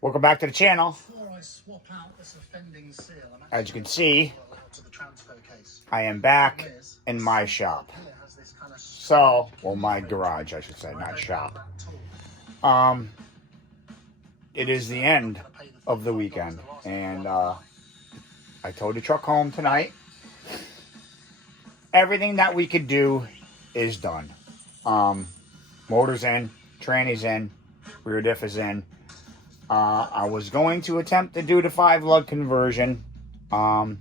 Welcome back to the channel. As you can see, I am back in my shop. So, well, my garage, I should say, not shop. It is the end of the weekend, and I towed the truck home tonight. Everything that we could do is done. Motor's in, tranny's in, rear diff is in. I was going to attempt to do the 5-lug conversion, and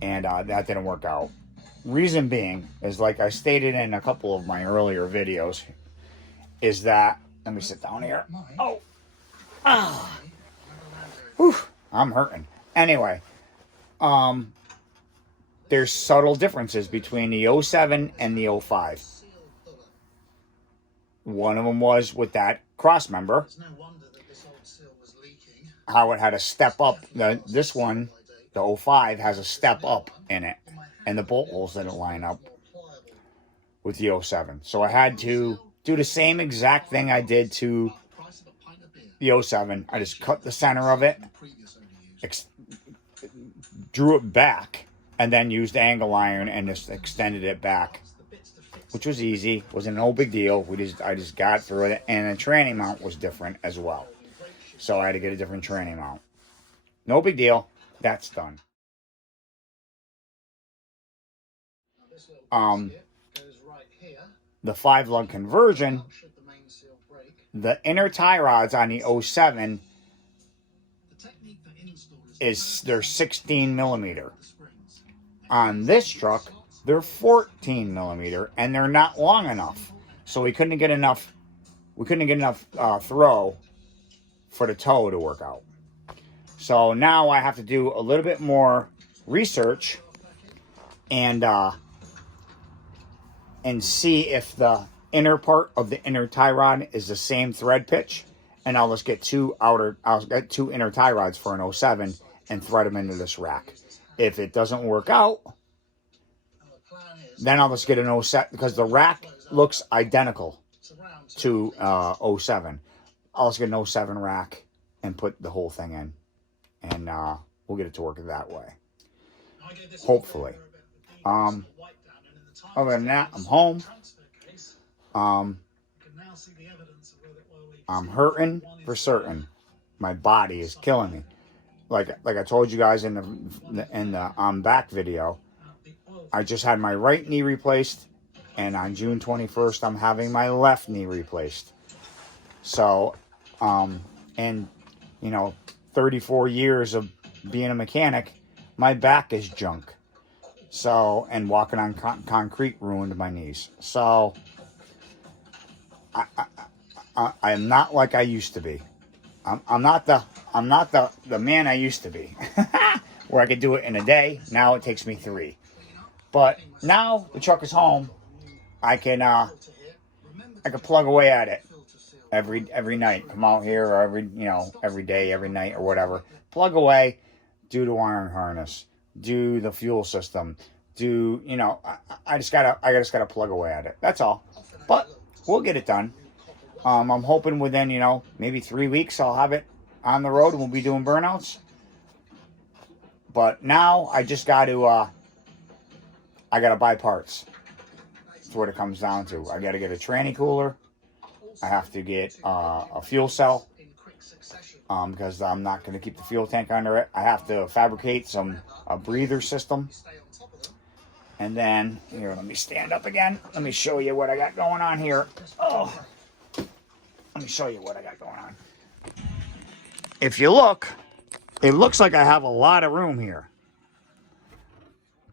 that didn't work out. Reason being is, like I stated in a couple of my earlier videos, is that, let me sit down here. Oh, whew, I'm hurting. Anyway, there's subtle differences between the 07 and the 05. One of them was with that cross member, how it had a step up. This one, the 05, has a step up in it, and the bolt holes didn't line up with the 07. So I had to do the same exact thing I did to the 07. I just cut the center of it, drew it back, and then used the angle iron and just extended it back, which was easy. Wasn't no big deal. I just got through it, and the tranny mount was different as well. So I had to get a different tranny mount. No big deal. That's done. The 5-lug conversion, the inner tie rods on the 07 they're 16 millimeter. On this truck, they're 14 millimeter, and they're not long enough. So we couldn't get enough throw for the toe to work out. So now I have to do a little bit more research and see if the inner part of the inner tie rod is the same thread pitch, and I'll just get two inner tie rods for an 07 and thread them into this rack. If it doesn't work out, then I'll just get an 07, because the rack looks identical to 07. I'll just get an 07 rack and put the whole thing in, and we'll get it to work that way, hopefully. Other than that, I'm home. I'm hurting for certain. My body is killing me. Like I told you guys in the back video, I just had my right knee replaced, and on June 21st, I'm having my left knee replaced. So, and 34 years of being a mechanic, my back is junk. So, and walking on concrete ruined my knees. So, I am not like I used to be. I'm not the man I used to be, where I could do it in a day. Now it takes me 3. But now the truck is home, I can plug away at it every night. Come out here, or every day, every night, or whatever. Plug away, do the wiring harness, do the fuel system, I just gotta plug away at it. That's all. But we'll get it done. I'm hoping within maybe 3 weeks I'll have it on the road and we'll be doing burnouts. But now I just got to buy parts. That's what it comes down to. I got to get a tranny cooler. I have to get a fuel cell, because I'm not going to keep the fuel tank under it. I have to fabricate a breather system. And then, here, let me stand up again. Let me show you what I got going on here. Oh, let me show you what I got going on. If you look, it looks like I have a lot of room here.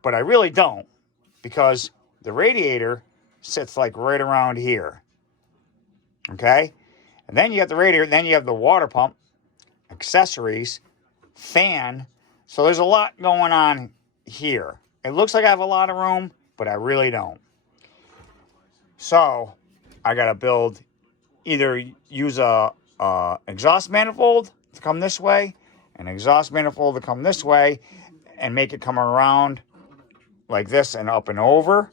But I really don't, because the radiator sits like right around here. Okay? And then you have the radiator, then you have the water pump, accessories, fan. So there's a lot going on here. It looks like I have a lot of room, but I really don't. So I got to either use a exhaust manifold to come this way, an exhaust manifold to come this way, and make it come around like this and up and over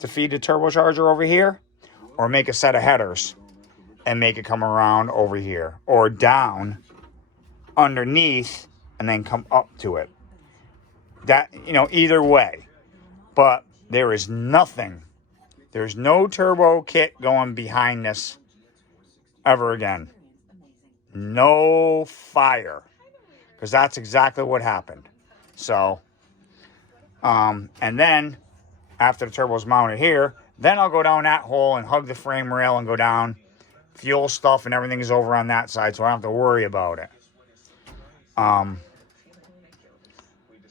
to feed the turbocharger over here, or make a set of headers and make it come around over here, or down underneath and then come up to it. That, you know, either way. But there is nothing, there's no turbo kit going behind this ever again. No fire, because that's exactly what happened. So and then after the turbo's mounted here, then I'll go down that hole and hug the frame rail and go down. Fuel stuff and everything is over on that side, so I don't have to worry about it.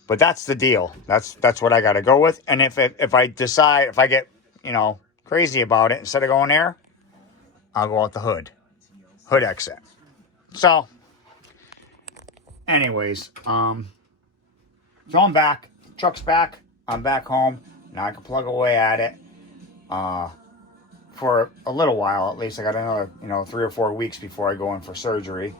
But that's the deal. That's what I got to go with. And if I decide, if I get, you know, crazy about it, instead of going there, I'll go out the hood exit. So, anyways, so I'm back. Truck's back. I'm back home. Now I can plug away at it for a little while at least. I got another, you know, 3 or 4 weeks before I go in for surgery.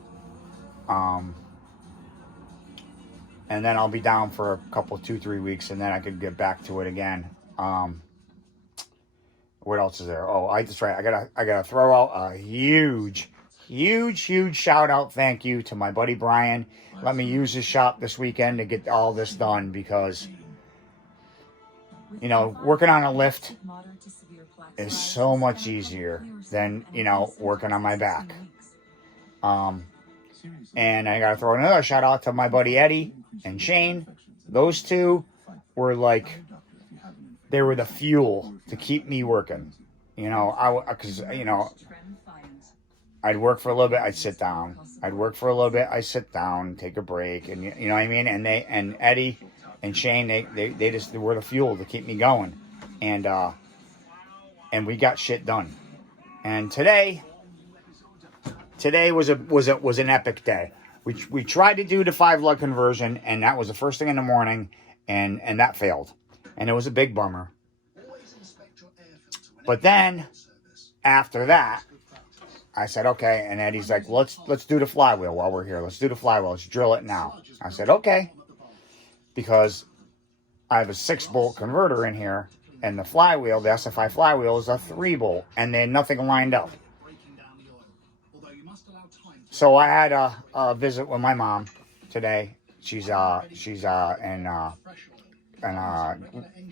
And then I'll be down for a couple, 2-3 weeks, and then I could get back to it again. What else is there? Oh, that's right. I gotta throw out a huge shout out thank you to my buddy Brian. Let me use his shop this weekend to get all this done, because, you know, working on a lift is so much easier than, you know, working on my back. And I gotta throw another shout out to my buddy Eddie and Shane. Those two were like, they were the fuel to keep me working. You know, because, you know, I'd work for a little bit, I'd sit down. I'd work for a little bit, I'd sit down, take a break, and you know what I mean? And Eddie and Shane, they just were the fuel to keep me going. And we got shit done. And today was an epic day. We tried to do the 5 lug conversion, and that was the first thing in the morning, and that failed. And it was a big bummer. But then after that, I said, okay. And Eddie's like, let's do the flywheel while we're here. Let's do the flywheel. Let's drill it now. I said, okay. Because I have a 6-bolt converter in here, and the flywheel, the SFI flywheel, is a 3-bolt, and they had nothing lined up. So I had a visit with my mom today. She's in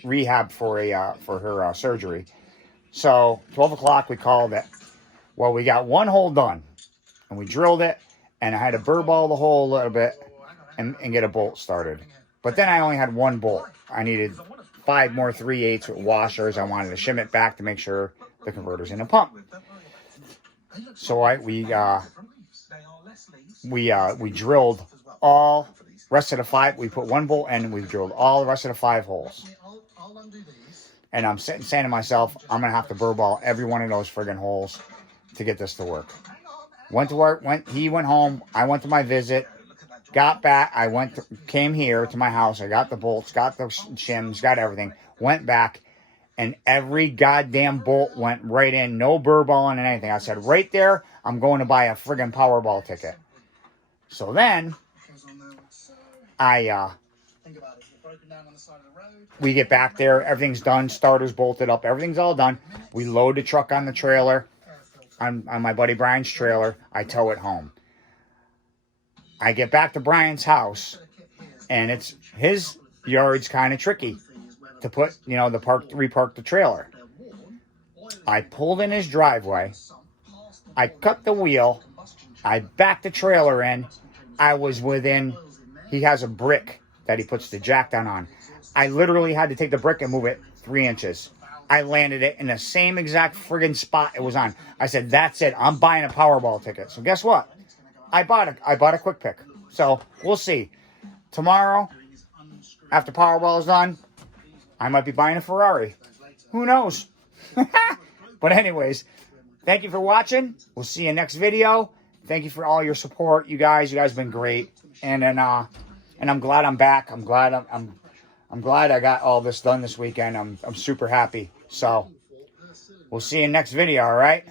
rehab for her surgery. So 12 o'clock we called it. Well, we got one hole done, and we drilled it, and I had to burr ball the hole a little bit and get a bolt started. But then I only had 1 bolt. I needed 5 more 3/8 with washers. I wanted to shim it back to make sure the converter's in the pump. So we drilled all rest of the 5. We put 1 bolt in, and we drilled all the rest of the 5 holes. And I'm saying to myself, I'm gonna have to burr ball every one of those friggin' holes to get this to work. Went to work. He went home. I went to my visit. Got back. Came here to my house. I got the bolts. Got the shims. Got everything. Went back, and every goddamn bolt went right in. No burr balling and anything. I said, right there, I'm going to buy a friggin' Powerball ticket. So then, we get back there, everything's done, starter's bolted up, everything's all done. We load the truck on the trailer, on my buddy Brian's trailer. I tow it home. I get back to Brian's house, and his yard's kind of tricky to put, you know, repark the trailer. I pulled in his driveway, I cut the wheel, I backed the trailer in. I was within, he has a brick that he puts the jack down on. I literally had to take the brick and move it 3 inches. I landed it in the same exact friggin' spot it was on. I said, that's it. I'm buying a Powerball ticket. So guess what? I bought a quick pick. So we'll see. Tomorrow, after Powerball is done, I might be buying a Ferrari. Who knows? But anyways, thank you for watching. We'll see you next video. Thank you for all your support, you guys. You guys have been great. And I'm glad I'm back. I'm glad I got all this done this weekend. I'm super happy. So we'll see you next video, all right?